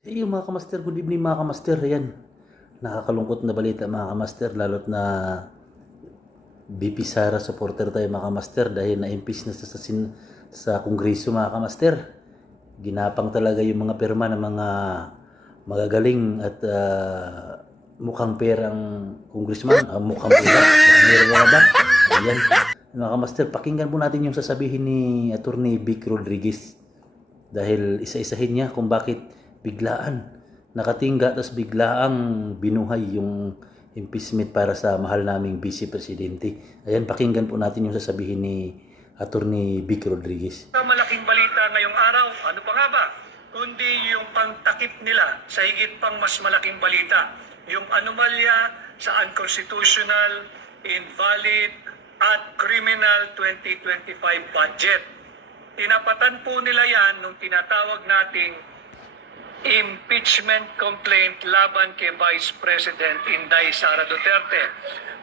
Eh, yung mga kamaster, good evening mga kamaster. Ayan, nakakalungkot na balita mga kamaster, lalo't na BP Sara supporter tayo mga kamaster dahil na-impeach na sa, sa, sin- sa kongreso mga kamaster. Ginapang talaga yung mga pirma ng mga magagaling at ah, mukhang perang congressman, ah, mukhang pera, meron nga ba? Ayan. Mga kamaster, pakinggan po natin yung sasabihin ni Attorney Vic Rodriguez dahil isa-isahin niya kung bakit biglaan nakatingga tapos biglaang binuhay yung impeachment para sa mahal naming vice presidente. Ayan, pakinggan po natin yung sasabihin ni Attorney Vic Rodriguez. Malaking balita ngayong araw, ano pa nga ba? Kundi yung pangtakip nila sa higit pang mas malaking balita. Yung anomalya sa unconstitutional, invalid, at criminal 2025 budget. Tinapatan po nila yan nung tinatawag nating impeachment complaint laban kay Vice President Inday Sara Duterte.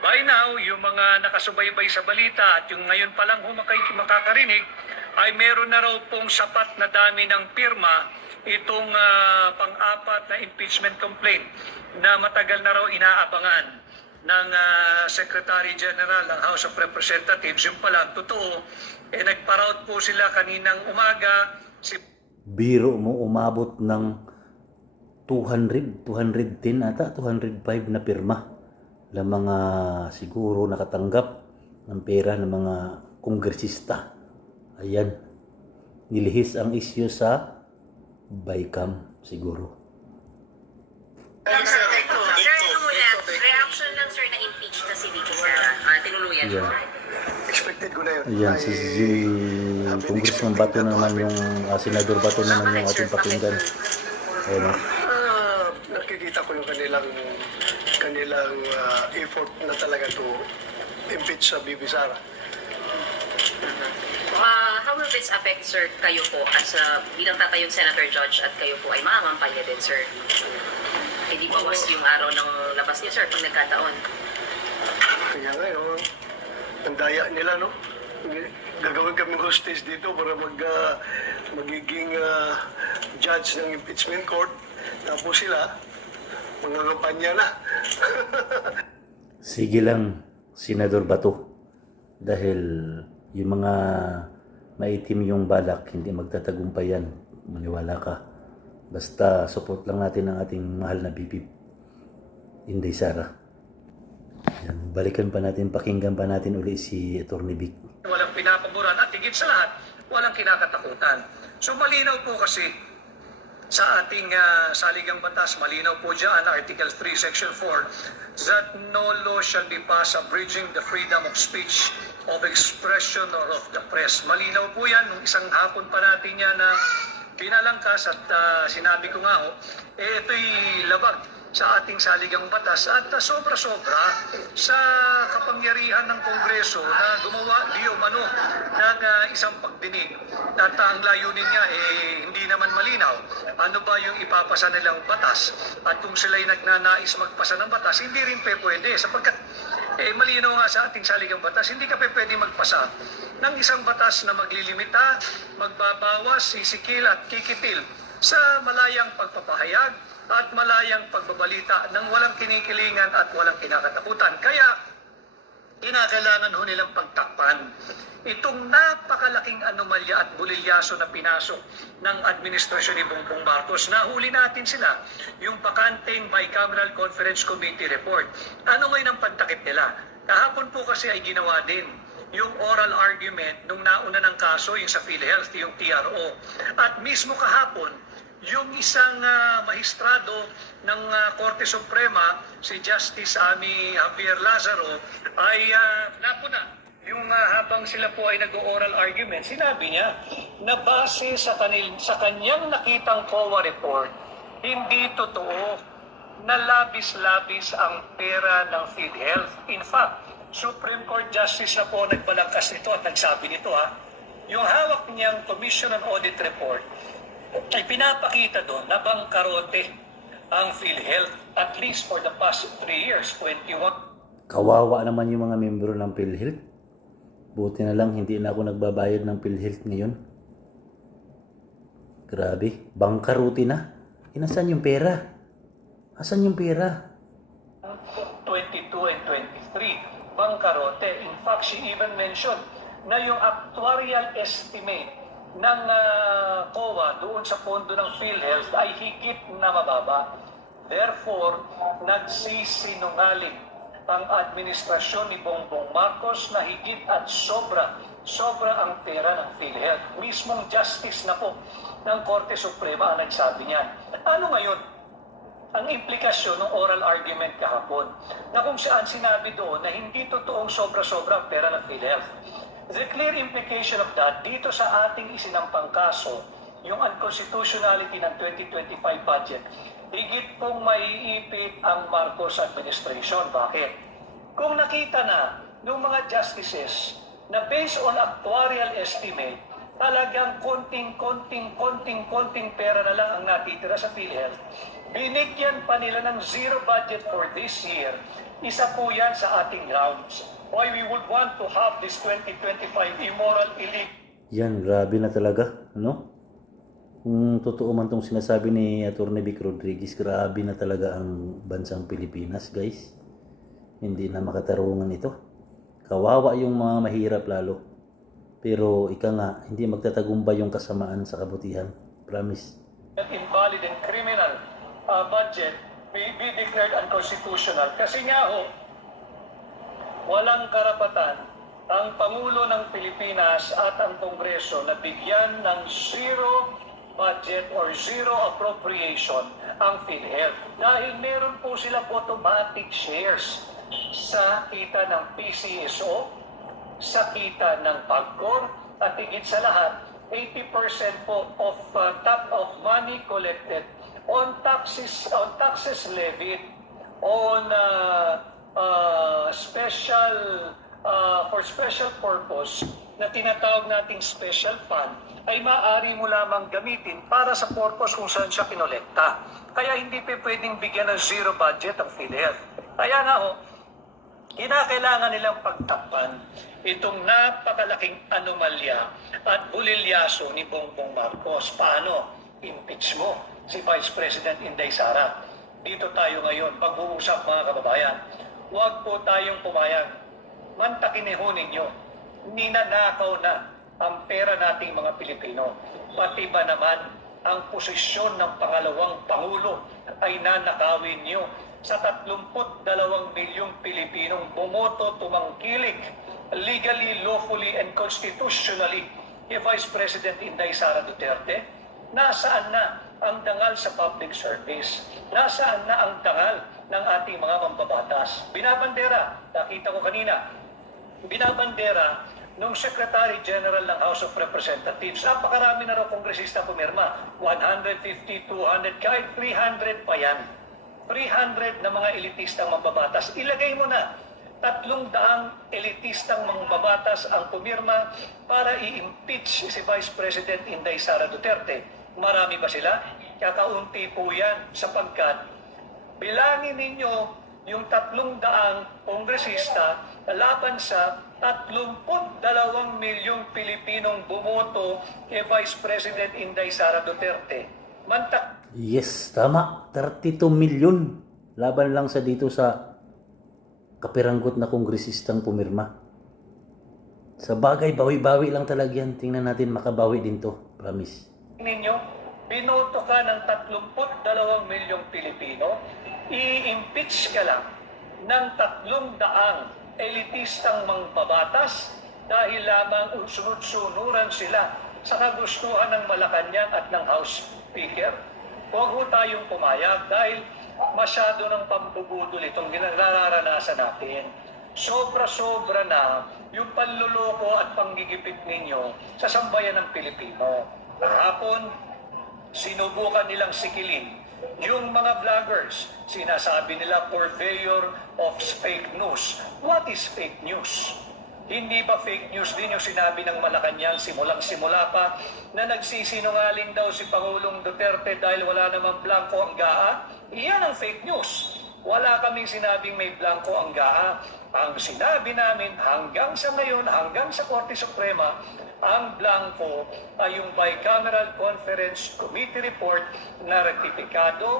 By now, yung mga nakasubaybay sa balita at yung ngayon pa lang humakay makakarinig, ay meron na raw pong sapat na dami ng pirma itong ah, pang-apat na impeachment complaint na matagal na raw inaabangan ng ah, Secretary General ng House of Representatives. Yung pala, totoo, eh, nagparout po sila kaninang umaga, si Biro mo umabot ng 200, 210 ata, 205 na pirma ng mga siguro nakatanggap ng pera ng mga kongresista. Ayan. Nilihis ang isyu sa BICAM siguro. Sir, sir, ito muna. Reaction lang, sir, na impeach na si Vicky Sara. Ah, tinuluyan siya. Ayan. Si, si Congressman Bato naman yung, uh, Senador Bato naman yung ating pakinggan. Ayan. Ah, nakikita ko yung kanilang kanilang ah, effort na talaga to impeach sa Bibi Sara. Ah, how will this affect, sir, kayo po as a, bilang tatayong senator judge at kayo po ay mangangampanya din, sir? Hindi bawas yung araw ng labas niyo, sir, pag nagkataon. Kaya ngayon, ang daya nila, no? Gagawin kaming hostage dito para mag, ah, magiging ah, judge ng impeachment court. Tapos sila, mga kampanya na. Sige lang, Senador Bato. Dahil yung mga maitim yung balak, hindi magtatagumpay yan. Maniwala ka. Basta support lang natin ang ating mahal na BP, Inday Sara. Yan, balikan pa natin, pakinggan pa natin uli si Atty. Vic. walang pinapaboran at higit sa lahat, walang kinakatakutan. So malinaw po kasi sa ating ah, saligang batas, malinaw po dyan, Article 3, Section 4, that no law shall be passed abridging the freedom of speech, of expression, or of the press. Malinaw po yan, nung isang hapon pa natin yan na pinalangkas at ah, sinabi ko nga ho, eh, ito'y labag sa ating saligang batas at uh, sobra-sobra sa kapangyarihan ng Kongreso na gumawa di umano ng uh, isang pagdinig. At uh, ang layunin niya eh hindi naman malinaw. Ano ba yung ipapasa nilang batas? At kung sila'y nagnanais magpasa ng batas hindi rin pe pwede sapagkat eh, malinaw nga sa ating saligang batas hindi ka pe pwede magpasa ng isang batas na maglilimita magbabawas, sisikil at kikitil sa malayang pagpapahayag at malayang pagbabalita ng walang kinikilingan at walang kinakatakutan. Kaya, kinakailangan ho nilang pagtakpan itong napakalaking anomalya at bulilyaso na pinasok ng administrasyon ni Bongbong Marcos. Nahuli natin sila, yung bakanteng bicameral conference committee report. Ano ngayon ang pantakip nila? Kahapon po kasi ay ginawa din yung oral argument nung nauna ng kaso, yung sa PhilHealth, yung TRO. At mismo kahapon, yung isang ah, mahistrado ng ah, Korte Suprema, si Justice Ami Javier Lazaro, ay uh, napuna. Yung ah, habang sila po ay nag-oral argument, sinabi niya na base sa, kanil, sa kanyang nakitang COA report, hindi totoo na labis-labis ang pera ng PhilHealth. In fact, Supreme Court Justice na po nagbalangkas nito at nagsabi nito ha, yung hawak niyang Commission on Audit Report ay pinapakita doon na bangkarote ang PhilHealth at least for the past 3 years, 21 Kawawa naman yung mga membro ng PhilHealth. Buti na lang hindi na ako nagbabayad ng PhilHealth ngayon. Grabe, bangkaruti na. Inasan yung pera? Asan yung pera? 22 and 23, bangkarote. In fact, she even mentioned na yung actuarial estimate ng COA doon sa pondo ng PhilHealth ay higit na mababa. Therefore, nagsisinungaling ang administrasyon ni Bongbong Marcos na higit at sobra, sobra ang pera ng PhilHealth. Mismong justice na po ng Korte Suprema ang nagsabi niyan. Ano ngayon? ang implikasyon ng oral argument kahapon na kung saan sinabi doon na hindi totoong sobra-sobra ang pera ng PhilHealth. The clear implication of that dito sa ating isinampang kaso, yung unconstitutionality ng 2025 budget, higit pong maiipit ang Marcos administration. Bakit? Kung nakita na ng mga justices na based on actuarial estimate, talagang konting, konting, konting, konting pera na lang ang natitira sa PhilHealth. Binigyan pa nila ng zero budget for this year. Isa po yan sa ating grounds. Why we would want to have this 2025 immoral illegal Yan, grabe na talaga, no? Kung totoo man tong sinasabi ni Atty. Vic Rodriguez, grabe na talaga ang bansang Pilipinas, guys. Hindi na makatarungan ito. Kawawa yung mga mahirap lalo. Pero ika nga, hindi magtatagumpay yung kasamaan sa kabutihan. Promise. invalid and criminal uh, budget may be declared unconstitutional. Kasi nga ho, walang karapatan ang Pangulo ng Pilipinas at ang Kongreso na bigyan ng zero budget or zero appropriation ang PhilHealth. Dahil meron po sila automatic shares sa kita ng PCSO, sa kita ng PAGCOR, at higit sa lahat, 80% po of uh, top of money collected on taxes on taxes levied on uh, uh, special uh, for special purpose na tinatawag nating special fund ay maaari mo lamang gamitin para sa purpose kung saan siya kinolekta. Kaya hindi pa pwedeng bigyan ng zero budget ang PhilHealth. Kaya nga ho, kinakailangan nilang pagtakpan itong napakalaking anomalya at bulilyaso ni Bongbong Marcos. Paano? Impeach mo si Vice President Inday Sara. Dito tayo ngayon, pag-uusap mga kababayan. Huwag po tayong pumayag. Mantakineho ninyo. Ninanakaw na ang pera nating mga Pilipino. Pati ba naman ang posisyon ng pangalawang Pangulo ay nanakawin nyo sa 32 milyong Pilipinong bumoto tumangkilik legally, lawfully, and constitutionally kay Vice President Inday Sara Duterte? Nasaan na ang dangal sa public service? Nasaan na ang dangal ng ating mga mambabatas? Binabandera, nakita ko kanina, binabandera nung Secretary General ng House of Representatives. Napakarami na raw kongresista pumirma. 150, 200, kahit 300 pa yan. 300 na mga elitistang mambabatas. Ilagay mo na tatlong daang elitistang mambabatas ang pumirma para i-impeach si Vice President Inday Sara Duterte. Marami ba sila? Kakaunti po yan sapagkat bilangin ninyo yung tatlong daang kongresista laban sa 32 milyong Pilipinong bumoto kay Vice President Inday Sara Duterte. Mantak Yes, tama. 32 milyon. Laban lang sa dito sa kapiranggot na kongresistang pumirma. Sa bagay, bawi-bawi lang talaga yan. Tingnan natin makabawi din to. Promise. ninyo, binoto ka ng 32 milyong Pilipino, i-impeach ka lang ng tatlong daang elitistang mangbabatas dahil lamang sunod-sunuran sila sa kagustuhan ng Malacanang at ng House Speaker. Huwag ho tayong pumayag dahil masyado ng pambubudol itong ginararanasan natin. Sobra-sobra na yung panluloko at panggigipit ninyo sa sambayan ng Pilipino. Kahapon, sinubukan nilang sikilin yung mga vloggers. Sinasabi nila purveyor of fake news. What is fake news? Hindi ba fake news din yung sinabi ng Malacanang simulang simula pa na nagsisinungaling daw si Pangulong Duterte dahil wala namang blanco ang GAA? Iyan ang fake news. Wala kaming sinabing may blanco ang GAA. Ang sinabi namin hanggang sa ngayon, hanggang sa Korte Suprema, ang blanco ay yung bicameral conference committee report na raktipikado